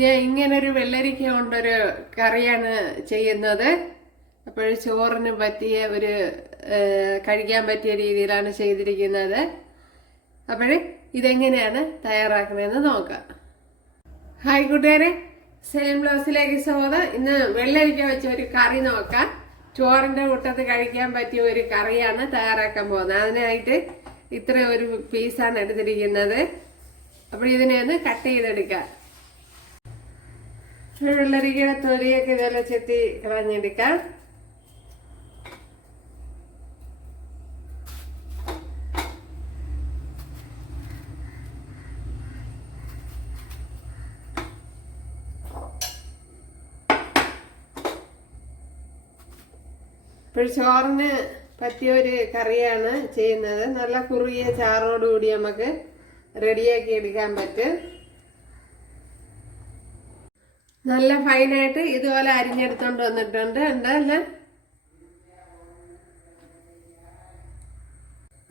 ഞാൻ ഇങ്ങനൊരു വെള്ളരിക്ക കൊണ്ടൊരു കറിയാണ് ചെയ്യുന്നത്. അപ്പോൾ ചോറിന് പറ്റിയ ഒരു കഴിക്കാൻ പറ്റിയ രീതിയിലാണ് ചെയ്തിരിക്കുന്നത്. അപ്പോൾ ഇതെങ്ങനെയാണ് തയ്യാറാക്കുന്നതെന്ന് നോക്കാം. ഹായ് കൂട്ടുകാരെ, സെലിം ബ്ലോസിലേക്ക് സ്വാഗതം. ഇന്ന് വെള്ളരിക്ക വെച്ച ഒരു കറി നോക്കാം. ചോറിന്റെ കൂട്ടത്ത് കഴിക്കാൻ പറ്റിയ ഒരു കറിയാണ് തയ്യാറാക്കാൻ പോകുന്നത്. അതിനായിട്ട് ഇത്ര ഒരു പീസാണ് എടുത്തിരിക്കുന്നത്. അപ്പോൾ ഇതിനെ ഒന്ന് കട്ട് ചെയ്തെടുക്കാം. വെള്ളരിക്കയുടെ തൊലിയൊക്കെ ഇതെല്ലാം ചെത്തി കളഞ്ഞെടുക്കാം. ഇപ്പോൾ ചോറിന് പറ്റിയ ഒരു കറിയാണ് ചെയ്യുന്നത്. നല്ല കുറുകിയ ചാറോടുകൂടി നമുക്ക് റെഡിയാക്കി എടുക്കാൻ പറ്റും. നല്ല ഫൈനായിട്ട് ഇതുപോലെ അരിഞ്ഞെടുത്തോണ്ട് വന്നിട്ടുണ്ട്. ഉണ്ടല്ലേ?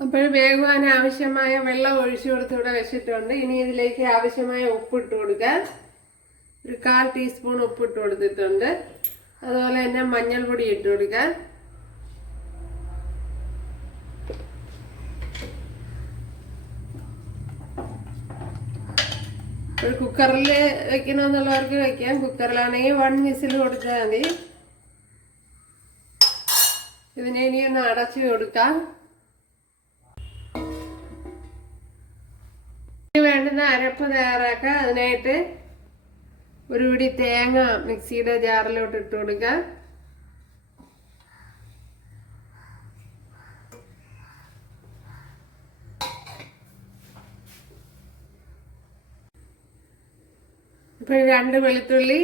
അപ്പോൾ വേകുവാൻ ആവശ്യമായ വെള്ളം ഒഴിച്ചു കൊടുത്ത് ഇവിടെ വെച്ചിട്ടുണ്ട്. ഇനി ഇതിലേക്ക് ആവശ്യമായ ഉപ്പിട്ട് കൊടുക്കാം. ഒരു 1/4 ടീസ്പൂൺ ഉപ്പിട്ട് കൊടുത്തിട്ടുണ്ട്. അതുപോലെ തന്നെ മഞ്ഞൾപ്പൊടി ഇട്ട് കൊടുക്കാം. ഒരു കുക്കറിൽ വെക്കണമെന്നുള്ളവർക്ക് വെക്കാം. കുക്കറിലാണെങ്കിൽ 1 വിസിൽ കൊടുത്താൽ മതി. ഇതിനെ ഇനി ഒന്ന് അടച്ചു കൊടുക്കാം. വേണ്ടുന്ന അരപ്പ് തയ്യാറാക്കാം. അതിനായിട്ട് ഒരു പിടി തേങ്ങ മിക്സിയുടെ ജാറിലോട്ട് ഇട്ട് കൊടുക്കാം. ഇപ്പോൾ 2 വെളുത്തുള്ളി,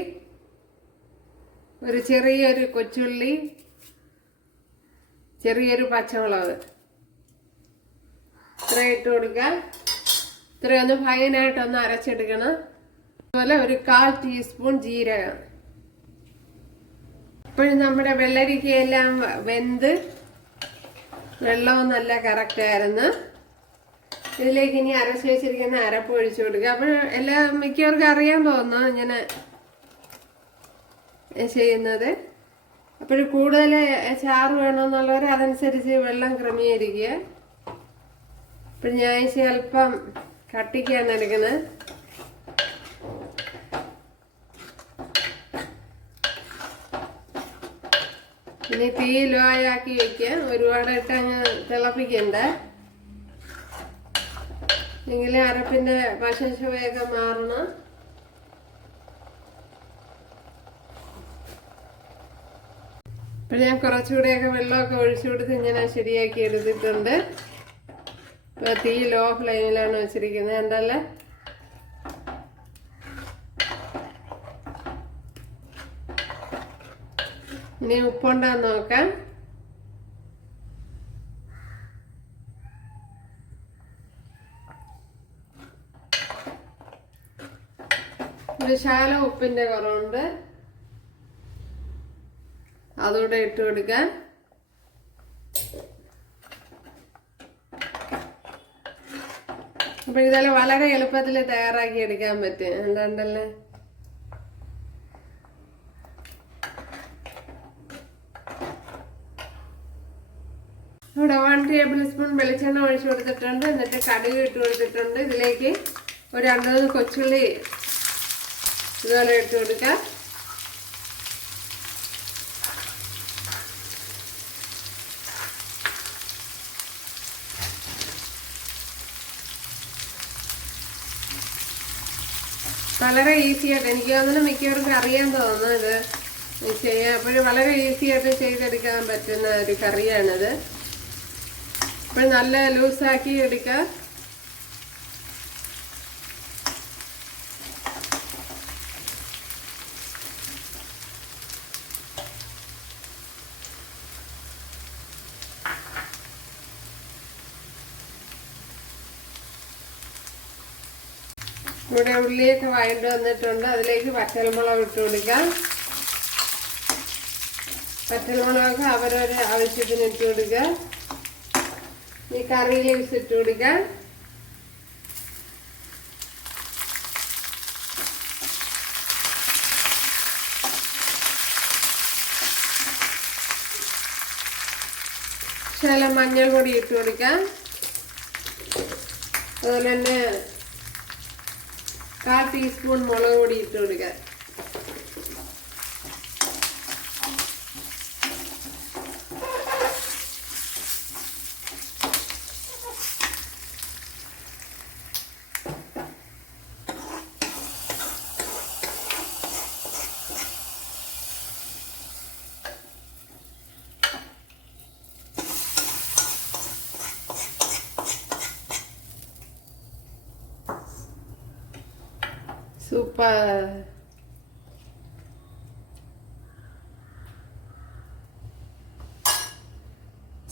ഒരു ചെറിയൊരു കൊച്ചുള്ളി, ചെറിയൊരു പച്ചമുളക് ഇത്ര ഇട്ട് കൊടുക്കാം. ഇത്രയൊന്ന് ഫൈനായിട്ടൊന്ന് അരച്ചെടുക്കണം. അതുപോലെ ഒരു 1/4 ടീസ്പൂൺ ജീരകം. ഇപ്പോഴും നമ്മുടെ വെള്ളരിക്കയെല്ലാം വെന്ത് വെള്ളവും നല്ല കറക്റ്റായിരുന്നു. ഇതിലേക്ക് ഇനി അരച്ച് വെച്ചിരിക്കുന്ന അരപ്പ് ഒഴിച്ചു കൊടുക്കുക. അപ്പോൾ മിക്കവർക്കും അറിയാൻ തോന്നുന്നു ഇങ്ങനെ ചെയ്യുന്നത്. അപ്പോൾ കൂടുതൽ ചാറ് വേണമെന്നുള്ളവർ അതനുസരിച്ച് വെള്ളം ക്രമീകരിക്കുക. അപ്പം ഞാൻ സ്വല്പം കട്ടിക്കാണ് എടുക്കുന്നത്. ഇനി തീ ലോ ആക്കി വെക്കാം. ഒരുപാട് ഇട്ട് അങ്ങ് തിളപ്പിക്കണ്ട, എങ്കിലും അരപ്പിന്റെ പശച്ചുവയൊക്കെ മാറണം. ഇപ്പൊ ഞാൻ കുറച്ചുകൂടെയൊക്കെ വെള്ളമൊക്കെ ഒഴിച്ചു കൊടുത്ത് ഇങ്ങനെ ശരിയാക്കി എടുത്തിട്ടുണ്ട്. ഇപ്പൊ തീ ലോ ഫ്ലെയിമിലാണ് വെച്ചിരിക്കുന്നത്. എന്തല്ലേ ഇനി ഉപ്പുണ്ടാന്ന് നോക്കാം. ഒരു ശാല ഉപ്പിന്റെ കുറവുണ്ട്, അതുകൂടെ ഇട്ട് കൊടുക്കാം. അപ്പൊ ഇതെല്ലാം വളരെ എളുപ്പത്തിൽ തയ്യാറാക്കി എടുക്കാൻ പറ്റും. എന്താണ്ടല്ലേ? ഇവിടെ 1 ടേബിൾ സ്പൂൺ വെളിച്ചെണ്ണ ഒഴിച്ചു കൊടുത്തിട്ടുണ്ട്. എന്നിട്ട് കടുക് ഇട്ട് കൊടുത്തിട്ടുണ്ട്. ഇതിലേക്ക് ഒരു 2-3 കൊച്ചുള്ളി ഇതുപോലെ ഇട്ട് കൊടുക്കാം. വളരെ ഈസി ആയിട്ട്, എനിക്ക് തോന്നുന്നു മിക്കവർക്കും അറിയാൻ തോന്നുന്നു ഇത് ചെയ്യാം. അപ്പോൾ വളരെ ഈസി ആയിട്ട് ചെയ്തെടുക്കാൻ പറ്റുന്ന ഒരു കറിയാണിത്. അപ്പോൾ നല്ല ലൂസാക്കി എടുക്കാം. ഇവിടെ ഉള്ളിയൊക്കെ വഴണ്ട് വന്നിട്ടുണ്ട്. അതിലേക്ക് പച്ചമുളക് ഇട്ട് കൊടുക്കാം. പച്ചമുളകൊക്കെ അവരവരെ ആവശ്യത്തിന് ഇട്ട് കൊടുക്കുക. ഈ കറി ലീവ്സ് ഇട്ട് കൊടുക്കാം. ശകലം മഞ്ഞൾപ്പൊടി ഇട്ട് കൊടുക്കാം. അതുപോലെ തന്നെ 1/4 ടീസ്പൂൺ മുളക് പൊടി ഇട്ട് കൊടുക്കാം.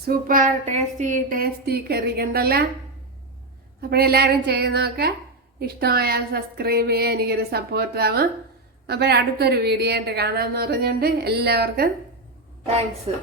സൂപ്പർ ടേസ്റ്റി കറി കണ്ടല്ലോ. അപ്പോഴെല്ലാവരും ചെയ്ത് നോക്കുക. ഇഷ്ടമായാൽ സബ്സ്ക്രൈബ് ചെയ്യാൻ എനിക്കൊരു സപ്പോർട്ടാവും. അപ്പോൾ അടുത്തൊരു വീഡിയോ ആയിട്ട് കാണാമെന്ന് പറഞ്ഞുകൊണ്ട് എല്ലാവർക്കും താങ്ക്സ്.